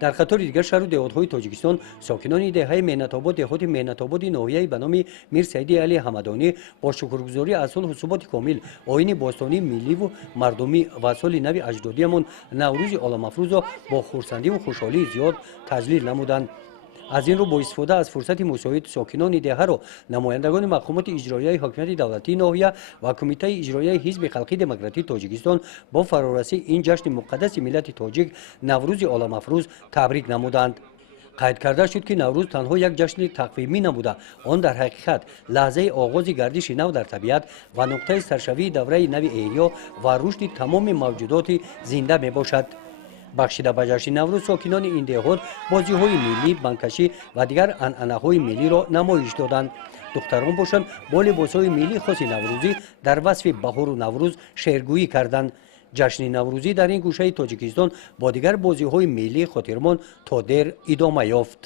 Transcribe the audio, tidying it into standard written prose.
дар қатори дигар шаҳру деҳотҳои тоҷикистон сокинони деҳаи меҳнатобод деҳоти меҳнатободи ноҳияи ба номи мир саиди али ҳамадонӣ бо шукргузорӣ аз солҳу суботи комил оини бостонии милливу мардумӣ ва соли нави аҷдодиамон наврӯзи оламафрӯзро бо хурсандиву хушҳолии зиёд таҷлил намуданд. аз ин рӯ бо истифода аз фурсати мусоид сокинони деҳаро намояндагони мақомоти иҷроияи ҳокимияти давлатии ноҳия ва кумитаи иҷроияи ҳизби халқии демократии тоҷикистон бо фарорасии ин ҷашни муқаддаси миллати тоҷик наврӯзи оламафрӯз табрик намуданд. қайд карда шуд ки наврӯз танҳо як ҷашни тақвимӣ набуда, он дар ҳақиқат лаҳзаи оғози гардиши нав дар табиат ва нуқтаи саршавии давраи нави эҳё ва рушди тамоми мавҷудоти зинда мебошад. бахшида ба ҷашни наврӯз сокинони ин деҳот бозиҳои миллӣ, банкашӣ ва дигар анъанаҳои миллиро намоиш доданд. духтарон бошанд бо либосҳои миллии хоси наврӯзӣ дар васфи баҳору наврӯз шеъргӯӣ карданд. ҷашни наврӯзӣ дар ин гӯшаи тоҷикистон бо дигар бозиҳои миллии хотирмон то дер идома ёфт.